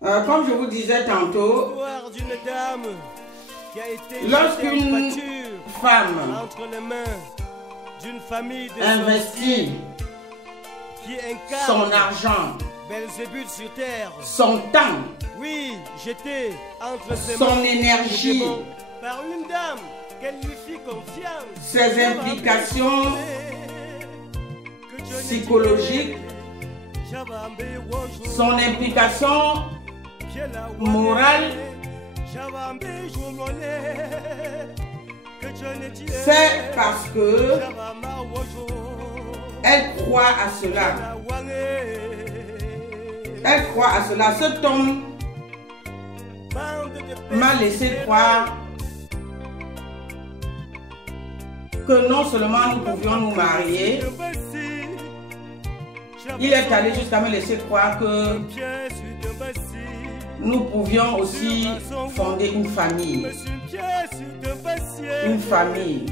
Comme je vous disais tantôt, lorsqu'une femme entre les mains d'une famille investit son argent, Belzébuth sur terre, son temps, oui, j'étais entre ses son énergie, par une dame qu'elle lui fit confiance, ses implications psychologiques, son implication morale, c'est parce que elle croit à cela. Elle croit à cela. Cet homme m'a laissé croire que non seulement nous pouvions nous marier, il est allé jusqu'à me laisser croire que nous pouvions aussi fonder une famille. Une famille.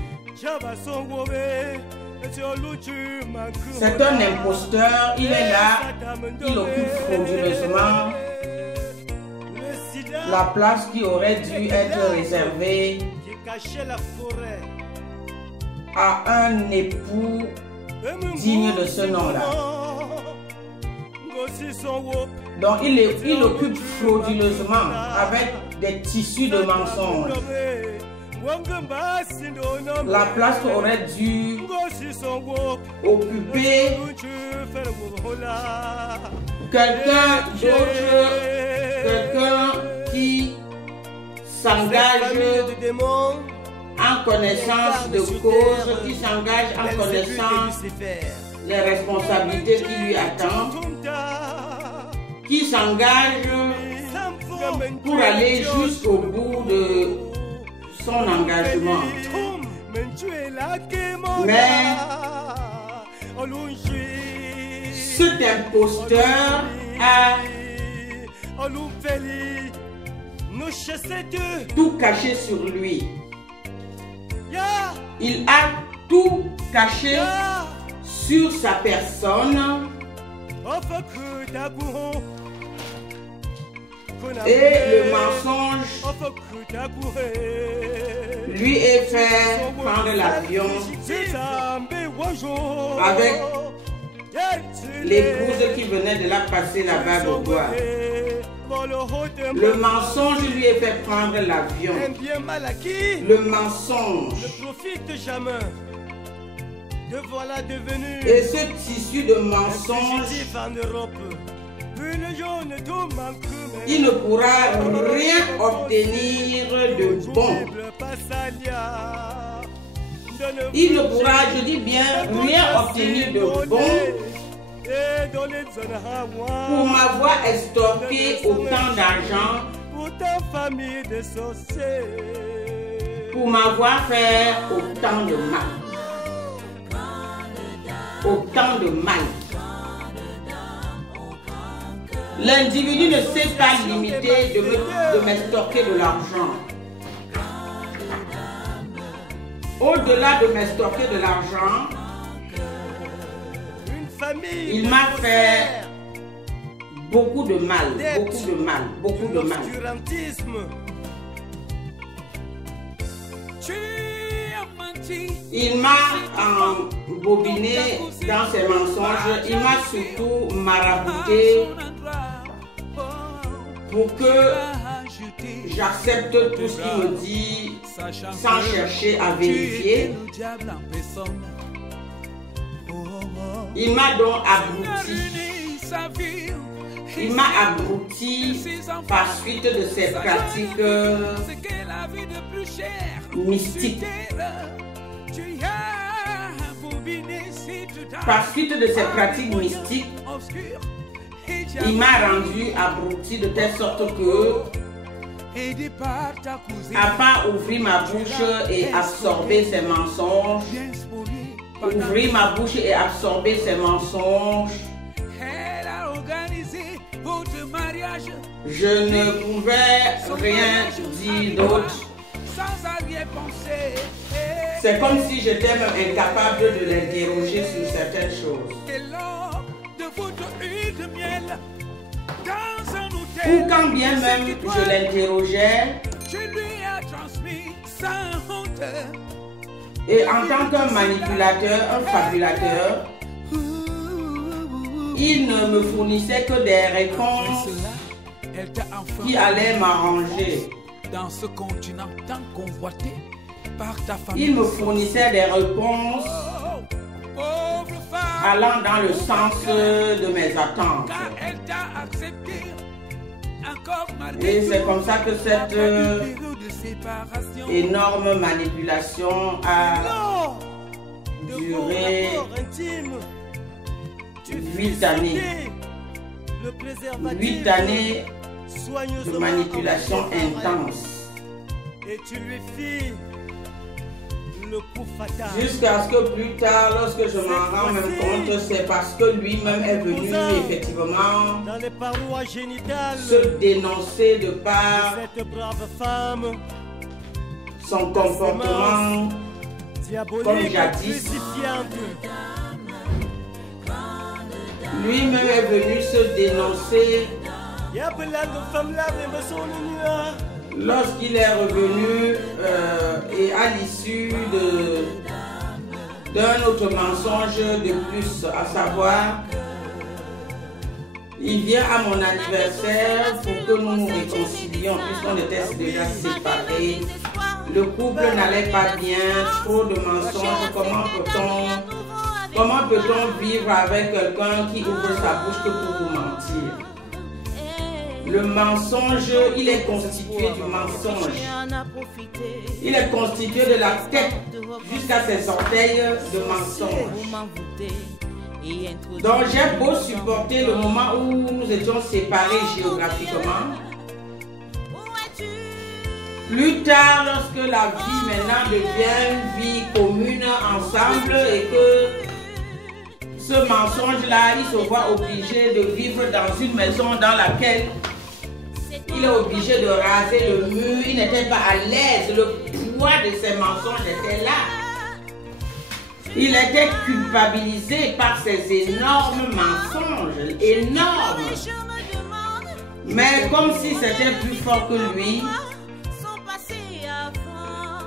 C'est un imposteur, il est là, il occupe frauduleusement la place qui aurait dû être réservée à un époux digne de ce nom-là. Donc il occupe frauduleusement avec des tissus de mensonges la place qu'aurait dû occuper quelqu'un d'autre, quelqu'un qui s'engage en connaissance de cause, qui s'engage en connaissance des responsabilités qui lui attendent, qui s'engage pour aller jusqu'au bout de son engagement. Mais cet imposteur a tout caché sur lui. Il a tout caché sur sa personne. Et le mensonge lui est fait prendre l'avion avec l'épouse qui venait de la passer la bague au doigt. Le mensonge lui est fait prendre l'avion. Le mensonge. Et ce tissu de mensonge, il ne pourra rien obtenir de bon. Il ne pourra, je dis bien, rien obtenir de bon pour m'avoir estorqué autant d'argent, pour m'avoir fait autant de mal. Autant de mal. L'individu ne s'est pas limité de m'extorquer de l'argent. Au-delà de m'extorquer de l'argent, il m'a fait beaucoup de mal, beaucoup de mal, beaucoup de mal. Il m'a embobiné dans ses mensonges, il m'a surtout marabouté pour que j'accepte tout ce qu'il me dit sans chercher à vérifier. Il m'a donc abruti. Il m'a abruti par suite de ses pratiques mystiques. Par suite de ses pratiques mystiques, il m'a rendu abruti de telle sorte que, à part ouvrir ma bouche et absorber ses mensonges, ouvrir ma bouche et absorber ses mensonges, je ne pouvais rien dire d'autre. C'est comme si j'étais même incapable de l'interroger sur certaines choses. ou quand bien même je l'interrogeais, et en tant qu'un manipulateur, un fabulateur, il ne me fournissait que des réponses qui allaient m'arranger. Dans ce continent tant convoité par ta famille. Il me fournissait des réponses allant dans le sens de mes attentes. Et c'est comme ça que cette énorme manipulation a duré 8 années. 8 années de manipulation intense. Et tu lui fis le coup fatal. Jusqu'à ce que plus tard, lorsque je m'en rends même compte, c'est parce que lui-même est venu effectivement dans les parois génitales se dénoncer de par cette brave femme, son comportement comme jadis. Lui-même est venu se dénoncer lorsqu'il est revenu et à l'issue d'un autre mensonge de plus, à savoir, il vient à mon anniversaire pour que nous nous réconcilions puisqu'on était déjà séparés. Le couple n'allait pas bien, trop de mensonges. Comment peut-on vivre avec quelqu'un qui ouvre sa bouche que pour vous mentir? Le mensonge, il est constitué du mensonge. Il est constitué de la tête jusqu'à ses orteils de mensonge. Donc j'ai beau supporter le moment où nous étions séparés géographiquement. Plus tard, lorsque la vie maintenant devient une vie commune ensemble et que ce mensonge-là, il se voit obligé de vivre dans une maison dans laquelle il est obligé de raser le mur. Il n'était pas à l'aise. Le poids de ses mensonges était là. Il était culpabilisé par ces énormes mensonges. Énormes. Mais comme si c'était plus fort que lui,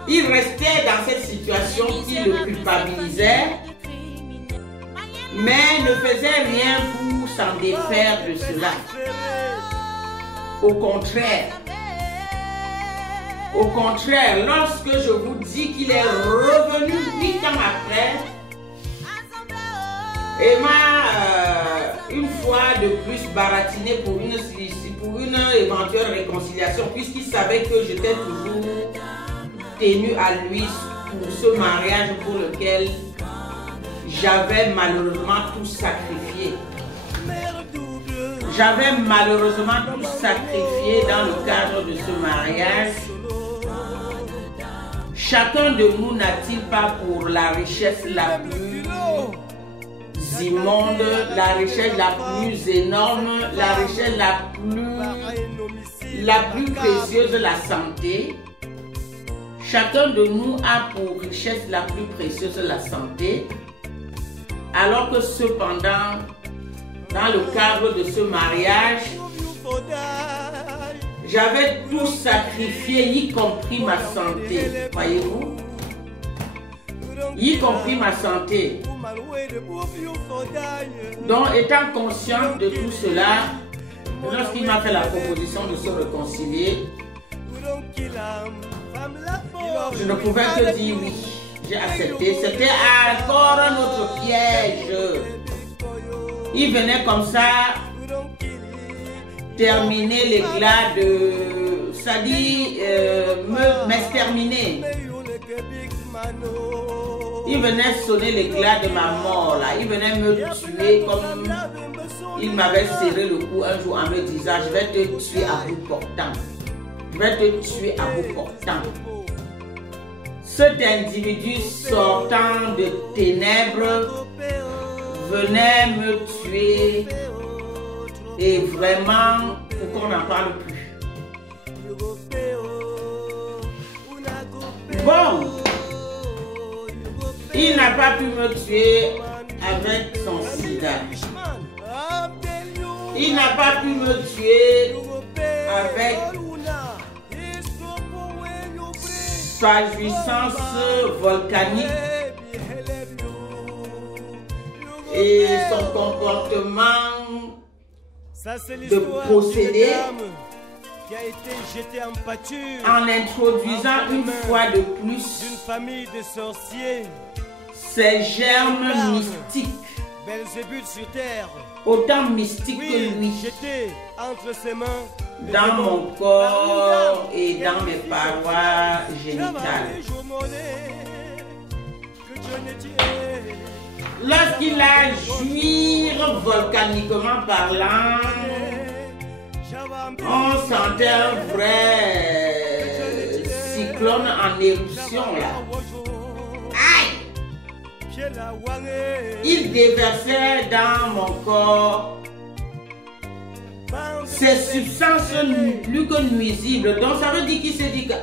il restait dans cette situation qui le culpabilisait, mais ne faisait rien pour s'en défaire de cela. Au contraire, lorsque je vous dis qu'il est revenu 8 ans après, et m'a une fois de plus baratiné pour une éventuelle réconciliation, puisqu'il savait que j'étais toujours tenu à lui pour ce mariage pour lequel j'avais malheureusement tout sacrifié. J'avais malheureusement tout sacrifié dans le cadre de ce mariage. Chacun de nous n'a-t-il pas pour la richesse la plus immonde, la richesse la plus énorme, la richesse la plus précieuse, la santé? Chacun de nous a pour richesse la plus précieuse la santé, alors que cependant, dans le cadre de ce mariage, j'avais tout sacrifié, y compris ma santé, voyez-vous, y compris ma santé. Donc, étant consciente de tout cela, lorsqu'il m'a fait la proposition de se réconcilier, je ne pouvais que dire oui. J'ai accepté. C'était encore un autre piège. Il venait comme ça terminer l'éclat de... Ça dit m'exterminer. Il venait sonner l'éclat de ma mort là. Il venait me tuer comme il m'avait serré le cou un jour en me disant: je vais te tuer à bout portant. Je vais te tuer à bout portant. Cet individu sortant de ténèbres venait me tuer et vraiment pour qu'on n'en parle plus. Bon, il n'a pas pu me tuer avec son sida. Il n'a pas pu me tuer avec sa jouissance volcanique et son comportement de procéder qui a été jeté en pâture en introduisant une fois de plus d'une famille de sorciers, ces germes mystiques, Belzébuth sur terre, autant mystiques que lui, jeté entre ses mains dans mon corps et dans mes parois génitales. Lorsqu'il a joui volcaniquement parlant, on sentait un vrai cyclone en éruption là. Aïe! Il déversait dans mon corps ces substances plus que nuisibles. Donc ça veut dire qu'il s'est dit que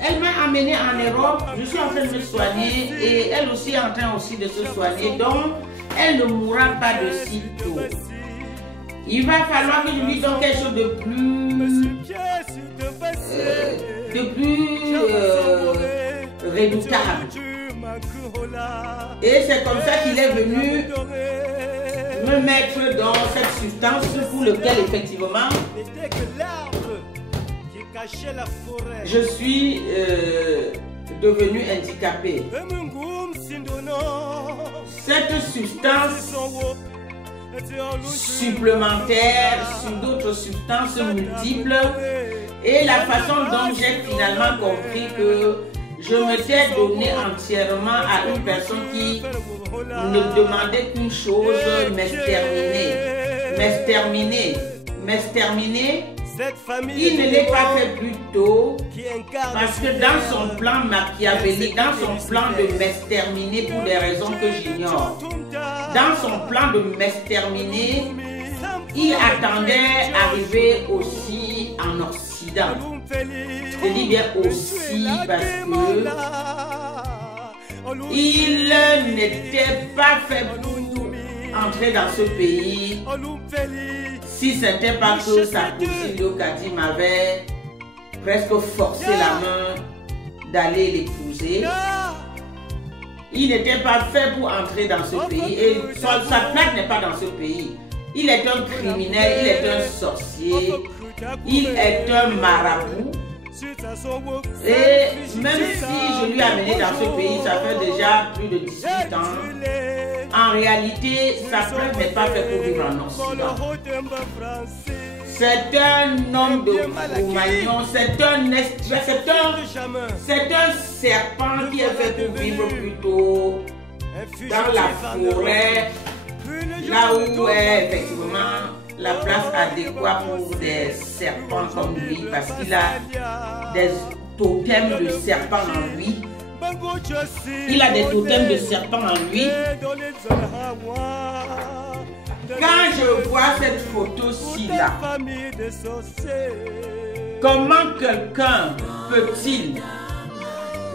elle m'a amené en Europe, je suis en train de me soigner et elle aussi est en train aussi de se soigner. Donc elle ne mourra pas de sitôt. Il va falloir que je lui donne quelque chose de plus redoutable. Et c'est comme ça qu'il est venu me mettre dans cette substance pour lequel effectivement je suis devenu handicapé. Cette substance supplémentaire sur d'autres substances multiples et la façon dont j'ai finalement compris que je m'étais donné entièrement à une personne qui ne demandait qu'une chose, m'exterminer. Il ne l'est pas fait plus tôt parce que dans son plan machiavélique, dans son plan de m'exterminer pour des raisons que j'ignore, dans son plan de m'exterminer, il attendait arriver aussi en Occident. Je dis bien aussi parce que il n'était pas fait pour entrer dans ce pays si ce n'était pas que sa cousine Yokati m'avait presque forcé la main d'aller l'épouser. Il n'était pas fait pour entrer dans ce pays et sa place n'est pas dans ce pays. Il est un criminel, il est un sorcier, il est un marabout. Et même si je lui ai amené dans ce pays, ça fait déjà plus de 18 ans, en réalité, sa place n'est pas faite pour vivre en Occident. C'est un homme de Cro-Magnon, c'est un serpent qui est fait pour vivre plutôt dans la forêt, là où est effectivement la place adéquate pour des serpents comme lui, parce qu'il a des totems de serpents en lui. Il a des totems de serpents en lui. Quand je vois cette photo-ci là, comment quelqu'un peut-il,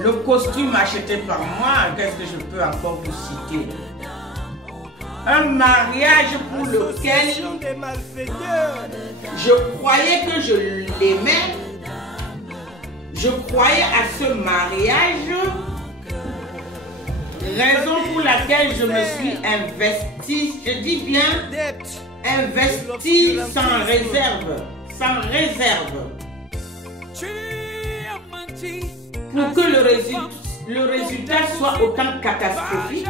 le costume acheté par moi, qu'est-ce que je peux encore vous citer? Un mariage pour lequel je croyais que je l'aimais. Je croyais à ce mariage, raison pour laquelle je me suis investie, je dis bien investie sans réserve, pour que le résultat soit autant catastrophique.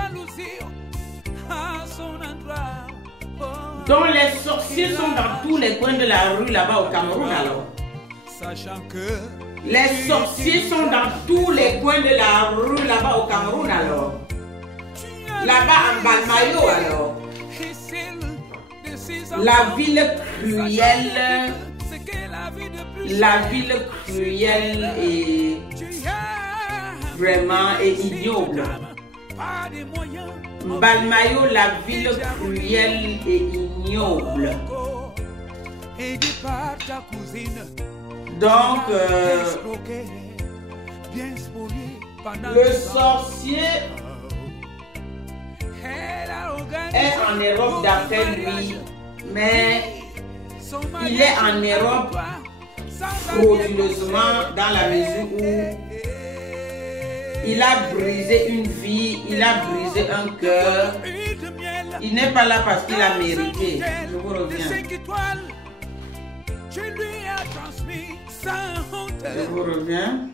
Donc les sorciers sont dans tous les coins de la rue là-bas au Cameroun alors. Les sorciers sont dans tous les coins de la rue là-bas au Cameroun alors. Là-bas en Balmayo alors. La ville cruelle et vraiment ignoble. Balmayo, la ville cruelle et ignoble. Donc, le sorcier est en Europe d'après lui, mais il est en Europe frauduleusement dans la mesure où il a brisé une vie, il a brisé un cœur. Il n'est pas là parce qu'il a mérité. Je vous reviens. Je vous reviens.